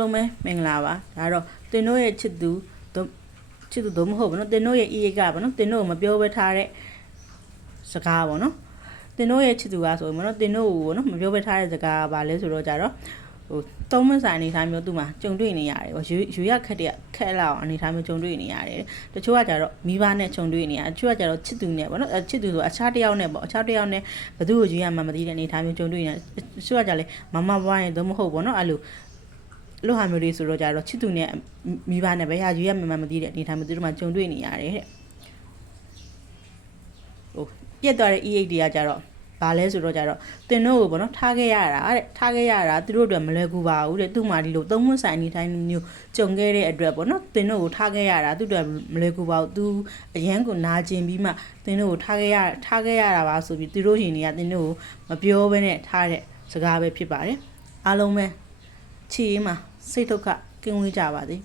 လုံးပဲမင်္ဂလာပါဒါတော့တင်တို့ရဲ့ချစ်သူတို့မဟုတ်ဘူးเนาะတင်တို့ရဲ့ဤကပါเนาะတင်တို့မပြောဘဲထားတဲ့စကားပေါ့เนาะတင်တို့ရဲ့ချစ်သူကဆိုရင်เนาะတင်တို့ကိုเนาะမပြောဘဲထားတဲ့စကားပါလဲဆိုတော့ကြတော့သုံးမဆိုင်အနေထားမျိုးသူ့မှာကြုံတွေ့နေရတယ်ပေါ့ယူရခက်လောက်အနေထားမျိုးကြုံတွေ့နေရတယ်တချို့ကကြတော့မိဘနဲ့ကြုံတွေ့နေရတချို့ကကြတော့ချစ်သူနဲ့ပေါ့เนาะချစ်သူဆိုအခြားတစ်ယောက်နဲ့ပေါ့အခြားတစ်ယောက်နဲ့ဘယ်သူ့ကိုယူရမှမသိတဲ့အနေထားမျိုးကြုံတွေ့နေတချို့ကကြလဲမမပွားရင်တော့မဟုတ်ပေါ့เนาะအဲ့လိုလို့ဟာမျိုးလေးဆိုတော့ကြတော့ချစ်သူနဲ့မိဘနဲ့ပဲဟာယူရမှမသိတဲ့အနေထားမျိုးသူတို့မှကြုံတွေ့နေရတယ်တဲ့ပြက်သွားတဲ့ E8 တွေကကြတော့ဘာလဲဆိုတော့ကြတော့တင်တို့ကိုပေါ့နော်ထားခဲ့ရတာတဲ့ထားခဲ့ရတာသူတို့အတွက်မလွယ်ကူပါဘူးတဲ့သူ့မှာဒီလိုသုံးမဆိုင်အနေတိုင်းမျိုးကြုံခဲ့တဲ့အတွက်ပေါ့နော်တင်တို့ကိုထားခဲ့ရတာသူ့အတွက်မလွယ်ကူပါဘူးသူအရန်ကိုနာကျင်ပြီးမှတင်တို့ကိုထားခဲ့ရတာပါဆိုပြီးသူတို့ရှင်တွေကတင်တို့ကိုမပြောဘဲနဲ့ထားတဲ့စကားပဲဖြစ်ပါတယ်အားလုံးပဲချီးမှာစိတ်ဒုက္ခကင်းဝေးကြပါစေ